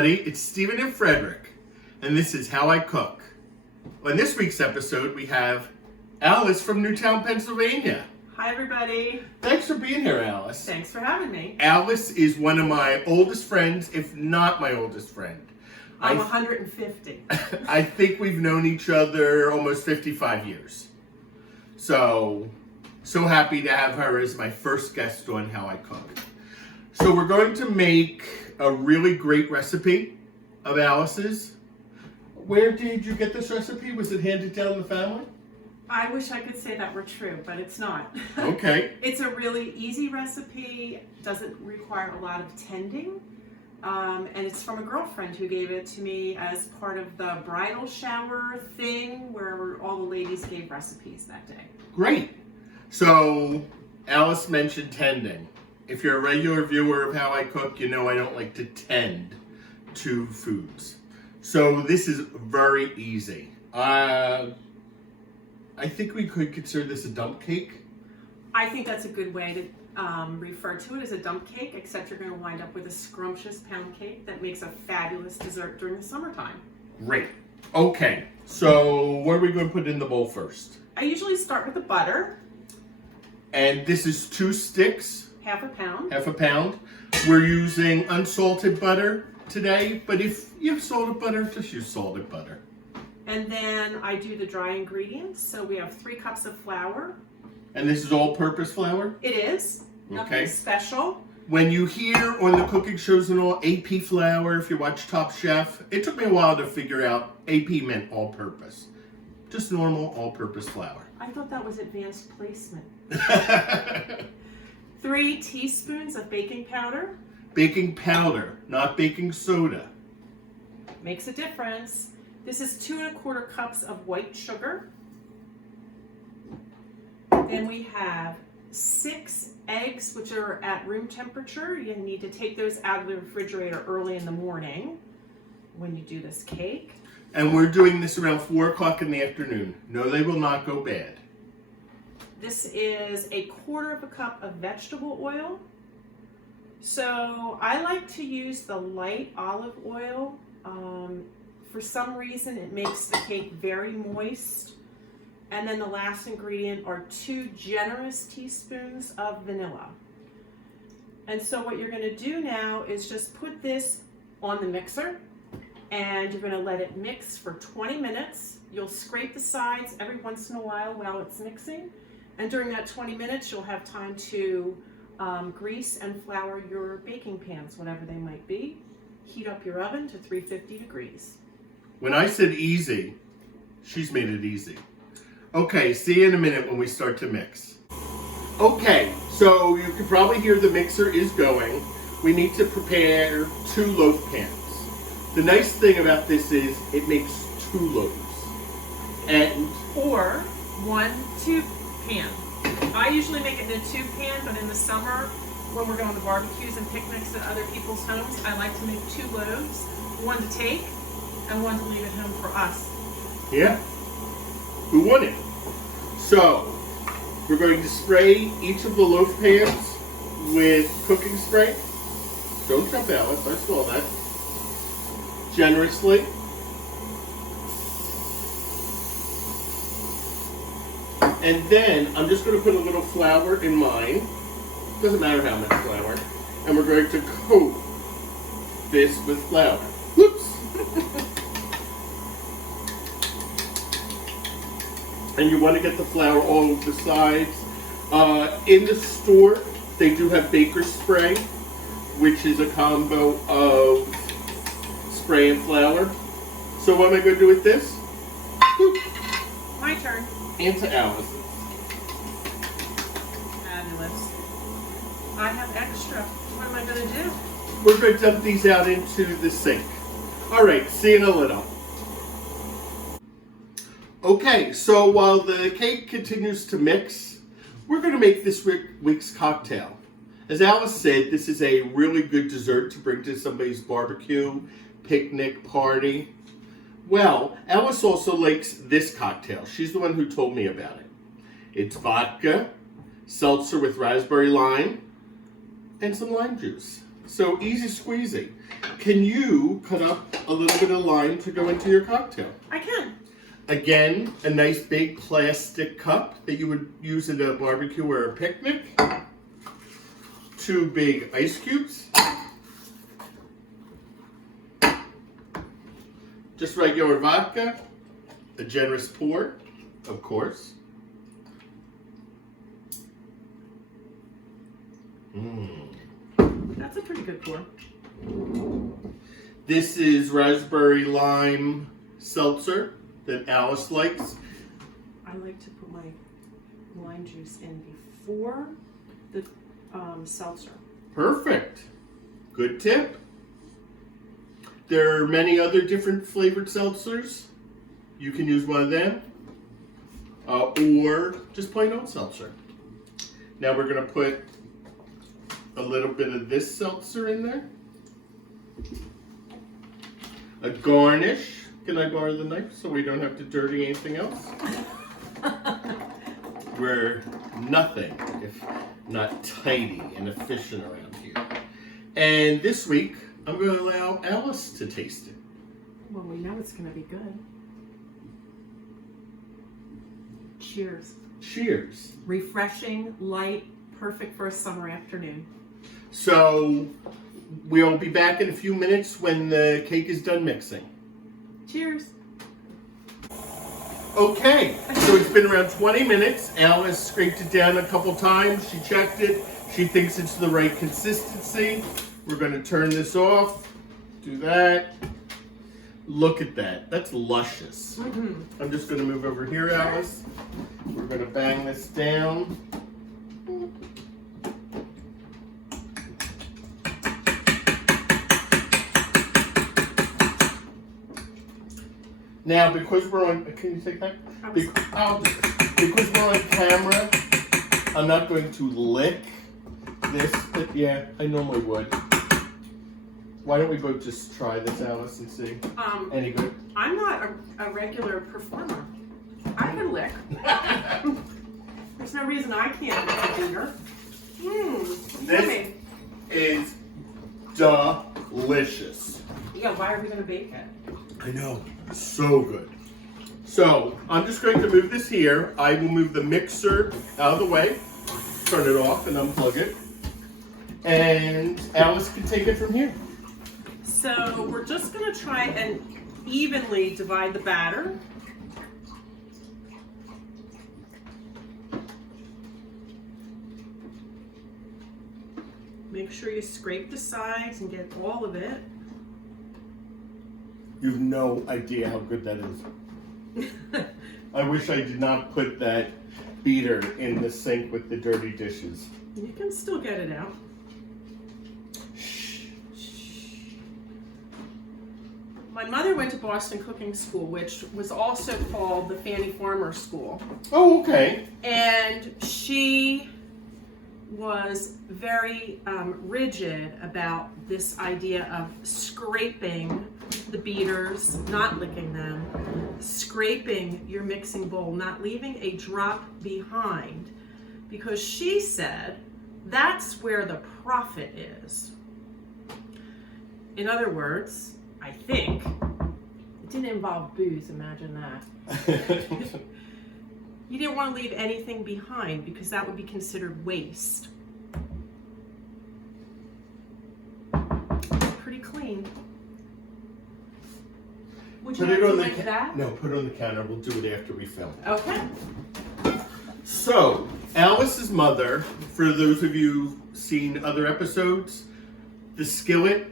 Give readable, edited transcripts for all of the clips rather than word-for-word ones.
everybody, it's Stephen and Frederick, and this is How I Cook. On this week's episode, we have Alice from Newtown, Pennsylvania. Hi, everybody. Thanks for being here, Alice. Thanks for having me. Alice is one of my oldest friends, if not my oldest friend. I'm 150. I think we've known each other almost 55 years. So happy to have her as my first guest on How I Cook. So we're going to make a really great recipe of Alice's. Where did you get this recipe? Was it handed down in the family? I wish I could say that were true, but it's not. Okay. It's a really easy recipe, doesn't require a lot of tending, and it's from a girlfriend who gave it to me as part of the bridal shower thing where all the ladies gave recipes that day. Great. So Alice mentioned tending. If you're a regular viewer of How I Cook, you know I don't like to tend to foods. So this is very easy. I think we could consider this a dump cake. I think that's a good way to refer to it as a dump cake, except you're going to wind up with a scrumptious pound cake that makes a fabulous dessert during the summertime. Great. Okay, so what are we going to put in the bowl first? I usually start with the butter. And this is 2 sticks. Half a pound. Half a pound. We're using unsalted butter today, but if you have salted butter, just use salted butter. And then I do the dry ingredients. So we have 3 cups of flour. And this is all-purpose flour? It is. Nothing Okay. special. When you hear on the cooking shows and all AP flour, if you watch Top Chef, it took me a while to figure out AP meant all-purpose. Just normal all-purpose flour. I thought that was advanced placement. 3 teaspoons of baking powder. Baking powder, not baking soda. Makes a difference. This is 2 1/4 cups of white sugar. Then we have 6 eggs, which are at room temperature. You need to take those out of the refrigerator early in the morning when you do this cake. And we're doing this around 4 o'clock in the afternoon. No, they will not go bad. This is 1/4 cup of vegetable oil. So I like to use the light olive oil. For some reason, it makes the cake very moist. And then the last ingredient are 2 generous teaspoons of vanilla. And so what you're going to do now is just put this on the mixer, and you're going to let it mix for 20 minutes. You'll scrape the sides every once in a while it's mixing. And during that 20 minutes, you'll have time to grease and flour your baking pans, whatever they might be. Heat up your oven to 350 degrees. When I said easy, she's made it easy. Okay, see you in a minute when we start to mix. Okay, so you can probably hear the mixer is going. We need to prepare 2 loaf pans. The nice thing about this is it makes 2 loaves. And Or 1 tube pan. I usually make it in a tube pan, but in the summer, when we're going to barbecues and picnics at other people's homes, I like to make 2 loaves, 1 to take and 1 to leave at home for us. yeah, who won it? So, we're going to spray each of the loaf pans with cooking spray. Don't jump, Alice, I saw that. Generously. And then I'm just going to put a little flour in mine. Doesn't matter how much flour. And we're going to coat this with flour. Whoops! And you want to get the flour all over the sides. In the store, they do have baker's spray, which is a combo of spray and flour. So what am I going to do with this? Boop. My turn. Into Alice. Fabulous. I have extra. What am I going to do? We're going to dump these out into the sink. All right, see you in a little. Okay, so while the cake continues to mix, we're going to make this week's cocktail. As Alice said, this is a really good dessert to bring to somebody's barbecue, picnic, party. Well, Alice also likes this cocktail. She's the one who told me about it. It's vodka, seltzer with raspberry lime, and some lime juice. So easy squeezy. Can you cut up a little bit of lime to go into your cocktail? I can. Again, a nice big plastic cup that you would use at a barbecue or a picnic. 2 big ice cubes. Just regular vodka. A generous pour, of course. That's a pretty good pour. This is raspberry lime seltzer that Alice likes. I like to put my lime juice in before the seltzer. Perfect. Good tip. There are many other different flavored seltzers. You can use one of them. Or just plain old seltzer. Now we're going to put a little bit of this seltzer in there. A garnish. Can I borrow the knife so we don't have to dirty anything else? We're nothing if not tidy and efficient around here. And this week, I'm going to allow Alice to taste it. Well, we know it's going to be good. Cheers. Cheers. Refreshing, light, perfect for a summer afternoon. So, we'll be back in a few minutes when the cake is done mixing. Cheers. Okay, so it's been around 20 minutes. Alice scraped it down a couple times. She checked it. She thinks it's the right consistency. We're going to turn this off. Do that. Look at that. That's luscious. Mm-hmm. I'm just going to move over here, Alice. We're going to bang this down. Now, because we're on, can you take that? Because we're on camera, I'm not going to lick this, but yeah, I normally would. Why don't we both just try this, Alice, and see? Any good? I'm not a regular performer. I can lick. There's no reason I can't lick a finger. This is delicious. Yeah, why are we going to bake it? I know, so good. So, I'm just going to move this here. I will move the mixer out of the way, turn it off and unplug it. And Alice can take it from here. So, we're just going to try and evenly divide the batter. Make sure you scrape the sides and get all of it. You have no idea how good that is. I wish I did not put that beater in the sink with the dirty dishes. You can still get it out. My mother went to Boston Cooking School, which was also called the Fanny Farmer School. Oh, okay. And she was very rigid about this idea of scraping the beaters, not licking them, scraping your mixing bowl, not leaving a drop behind, because she said that's where the profit is. In other words, I think, it didn't involve booze, imagine that. You didn't want to leave anything behind because that would be considered waste. Pretty clean. Would you Put it like on to the like that? No, put it on the counter. We'll do it after we film. Okay. So, Alice's mother, for those of you seen other episodes, the skillet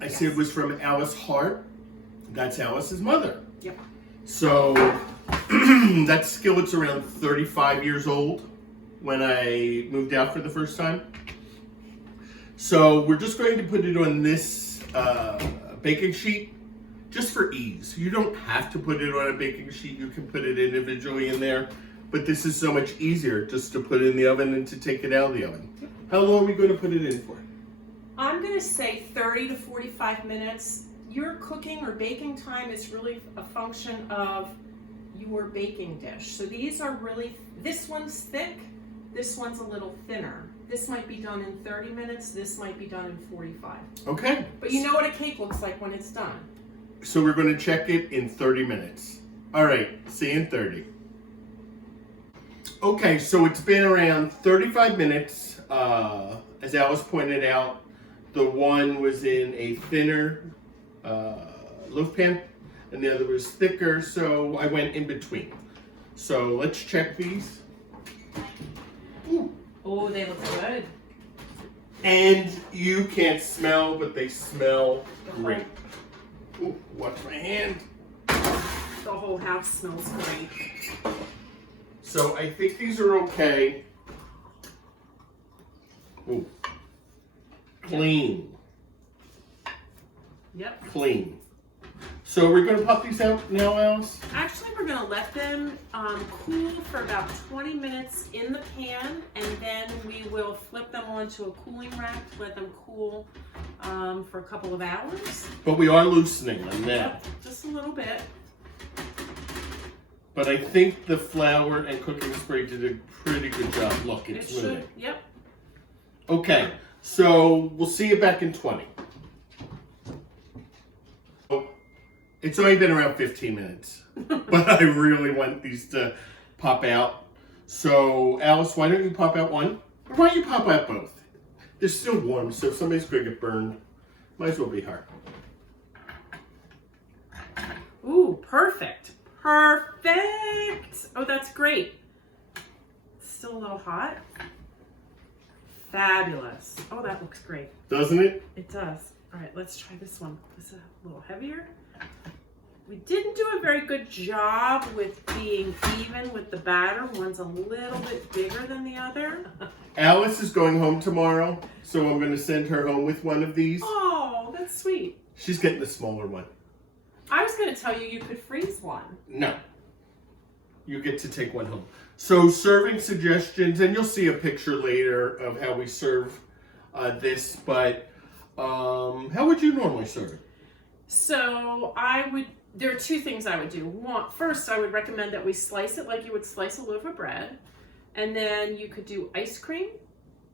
I said was from Alice Hart. That's Alice's mother. Yep. So, that skillet's around 35 years old when I moved out for the first time. So, we're just going to put it on this baking sheet just for ease. You don't have to put it on a baking sheet. You can put it individually in there. But this is so much easier just to put it in the oven and to take it out of the oven. How long are we going to put it in for? I'm going to say 30 to 45 minutes. Your cooking or baking time is really a function of your baking dish. So these are really, this one's thick, This one's a little thinner. This might be done in 30 minutes. This might be done in 45. Okay. But you know what a cake looks like when it's done. So we're going to check it in 30 minutes. All right, see you in 30. Okay, so it's been around 35 minutes. As Alice pointed out, the one was in a thinner loaf pan, and the other was thicker, so I went in between. So let's check these. Ooh. Oh, they look good. And you can't smell, but they smell great. Ooh, watch my hand. The whole house smells great. So I think these are okay. Ooh. Clean. Yep. Clean. So we're going to pop these out now, Alice? Actually, we're going to let them cool for about 20 minutes in the pan, and then we will flip them onto a cooling rack to let them cool for a couple of hours. But we are loosening them now. Yep, just a little bit. But I think the flour and cooking spray did a pretty good job. Look, it's It moving. should, yep. Okay, so we'll see you back in 20. Oh, it's only been around 15 minutes, but I really want these to pop out. So, Alice, why don't you pop out one? Or why don't you pop out both? They're still warm, so if somebody's going to get burned, might as well be her. Ooh, perfect. Perfect. Oh, that's great. Still a little hot. Fabulous. Oh, that looks great. Doesn't it? It does. All right, let's try this one. This is a little heavier. We didn't do a very good job with being even with the batter. One's a little bit bigger than the other. Alice is going home tomorrow, so I'm going to send her home with one of these. Oh, that's sweet. She's getting the smaller one. I was going to tell you could freeze one. No. You get to take one home. So serving suggestions, and you'll see a picture later of how we serve this, but how would you normally serve it? So there are two things I would do. First, I would recommend that we slice it like you would slice a loaf of bread. And then you could do ice cream.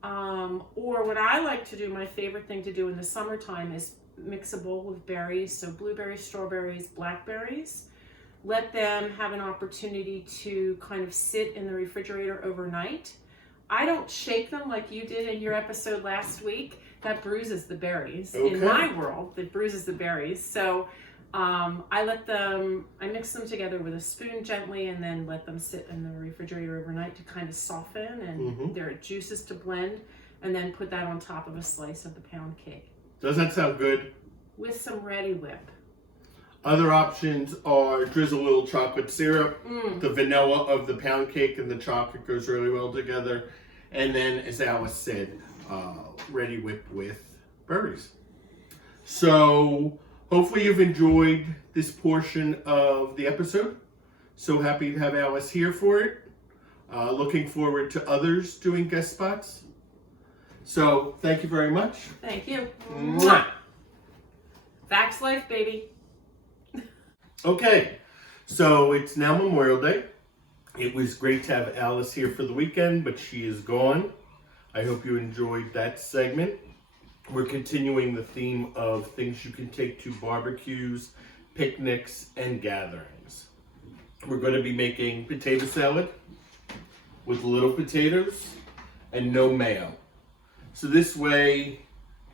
Or what I like to do, my favorite thing to do in the summertime is mix a bowl of berries. So blueberries, strawberries, blackberries. Let them have an opportunity to kind of sit in the refrigerator overnight. I don't shake them like you did in your episode last week. That bruises the berries. Okay. In my world, that bruises the berries. So I mix them together with a spoon gently and then let them sit in the refrigerator overnight to kind of soften and their juices to blend, and then put that on top of a slice of the pound cake. Does that sound good? With some Ready Whip. Other options are drizzle a little chocolate syrup. The vanilla of the pound cake and the chocolate goes really well together. And then, as Alice said, Ready Whip with berries. So, hopefully you've enjoyed this portion of the episode. So happy to have Alice here for it. Looking forward to others doing guest spots. So, thank you very much. Thank you. Mwah. Vax life, baby. Okay, so it's now Memorial Day. It was great to have Alice here for the weekend, but she is gone. I hope you enjoyed that segment. We're continuing the theme of things you can take to barbecues, picnics, and gatherings. We're going to be making potato salad with little potatoes and no mayo. So this way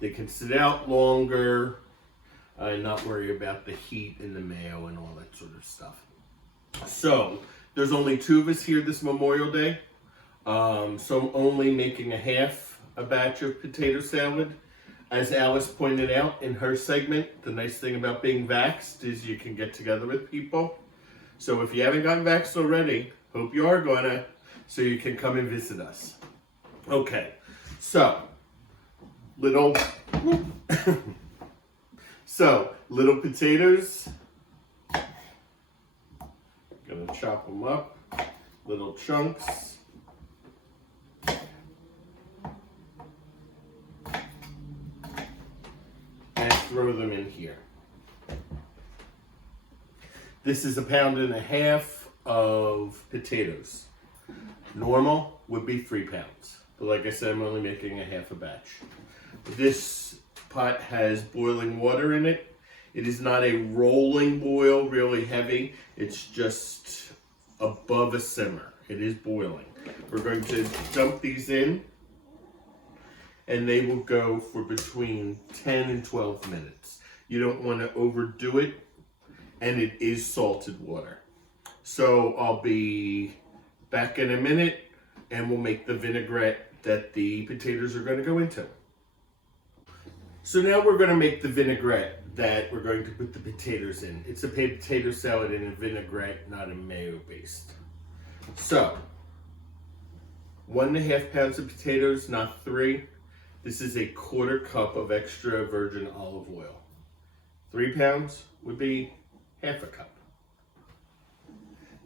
they can sit out longer and not worry about the heat and the mayo and all that sort of stuff. So there's only two of us here this Memorial Day. So I'm only making a batch of potato salad. As Alice pointed out in her segment, the nice thing about being vaxxed is you can get together with people. So if you haven't gotten vaxxed already, hope you are gonna, so you can come and visit us. Okay, so little potatoes. Gonna chop them up, little chunks. And throw them in here. This is 1.5 pounds of potatoes. Normal would be 3 pounds. But like I said, I'm only making a half a batch. This pot has boiling water in it. It is not a rolling boil, really heavy. It's just above a simmer. It is boiling. We're going to dump these in, and they will go for between 10 and 12 minutes. You don't want to overdo it, and it is salted water. So I'll be back in a minute, and we'll make the vinaigrette that the potatoes are going to go into. So now we're going to make the vinaigrette that we're going to put the potatoes in. It's a potato salad in a vinaigrette, not a mayo based. So, 1.5 pounds of potatoes, not 3. This is a 1/4 cup of extra virgin olive oil. 3 pounds would be half a cup.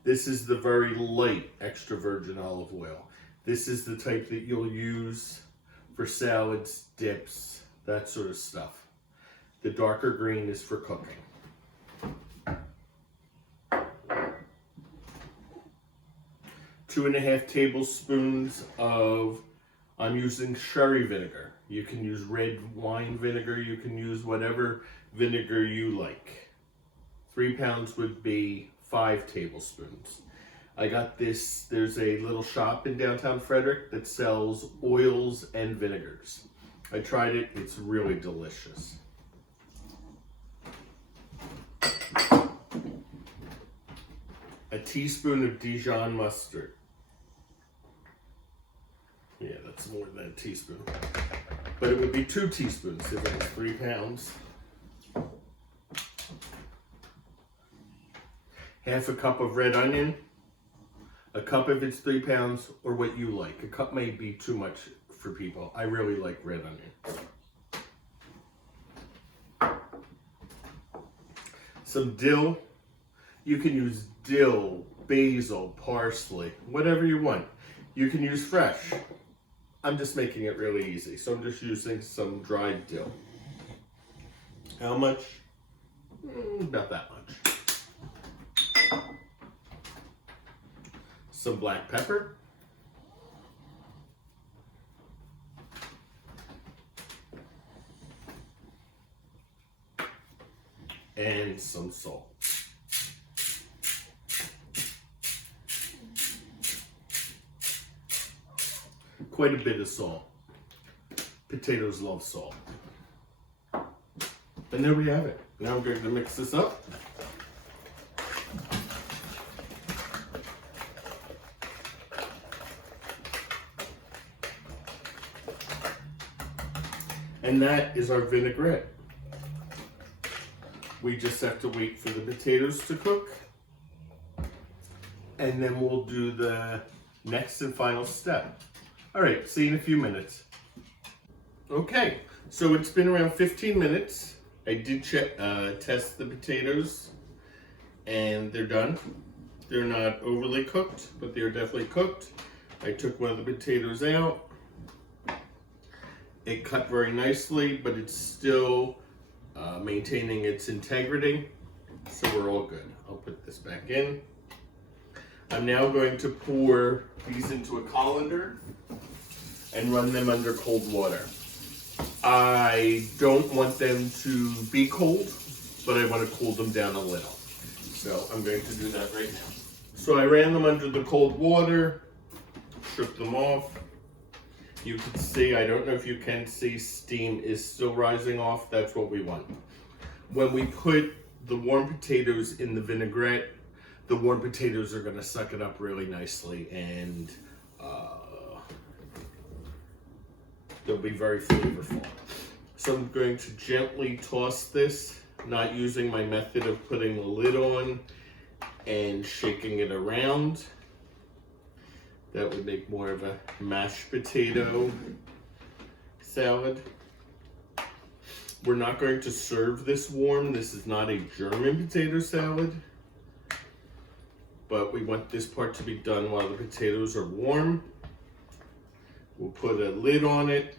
This is the very light extra virgin olive oil. This is the type that you'll use for salads, dips, that sort of stuff. The darker green is for cooking. 2.5 tablespoons of, I'm using sherry vinegar. You can use red wine vinegar, you can use whatever vinegar you like. 3 pounds would be 5 tablespoons. I got this, there's a little shop in downtown Frederick that sells oils and vinegars. I tried it, it's really delicious. A teaspoon of Dijon mustard. Yeah, that's more than a teaspoon. But it would be 2 teaspoons if it was 3 pounds. Half a cup of red onion. A cup if it's 3 pounds, or what you like. A cup may be too much for people. I really like red onion. Some dill. You can use dill, basil, parsley, whatever you want. You can use fresh. I'm just making it really easy, so I'm just using some dried dill. How much? About that much. Some black pepper. And some salt. Quite a bit of salt. Potatoes love salt. And there we have it. Now we're going to mix this up. And that is our vinaigrette. We just have to wait for the potatoes to cook. And then we'll do the next and final step. All right, see you in a few minutes. Okay, so it's been around 15 minutes. I did test the potatoes, and they're done. They're not overly cooked, but they're definitely cooked. I took one of the potatoes out. It cut very nicely, but it's still maintaining its integrity, so we're all good. I'll put this back in. I'm now going to pour these into a colander and run them under cold water. I don't want them to be cold, but I want to cool them down a little. So I'm going to do that right now. So I ran them under the cold water, shook them off. You can see, I don't know if you can see, steam is still rising off. That's what we want. When we put the warm potatoes in the vinaigrette, the warm potatoes are going to suck it up really nicely, and they'll be very flavorful. So I'm going to gently toss this, not using my method of putting the lid on and shaking it around. That would make more of a mashed potato salad. We're not going to serve this warm. This is not a German potato salad. But we want this part to be done while the potatoes are warm. We'll put a lid on it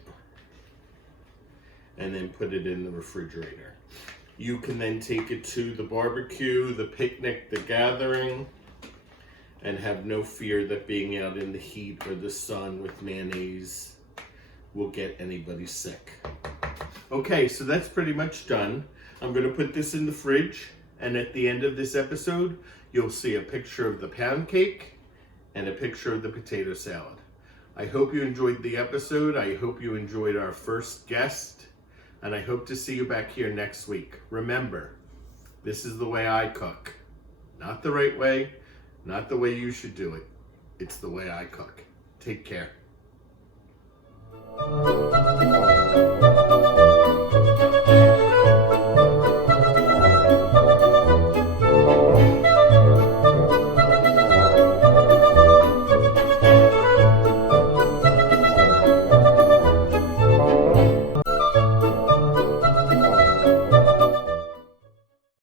and then put it in the refrigerator. You can then take it to the barbecue, the picnic, the gathering, and have no fear that being out in the heat or the sun with mayonnaise will get anybody sick. Okay, so that's pretty much done. I'm going to put this in the fridge, and at the end of this episode, you'll see a picture of the pound cake and a picture of the potato salad. I hope you enjoyed the episode. I hope you enjoyed our first guest, and I hope to see you back here next week. Remember, this is the way I cook. Not the right way, not the way you should do it. It's the way I cook. Take care.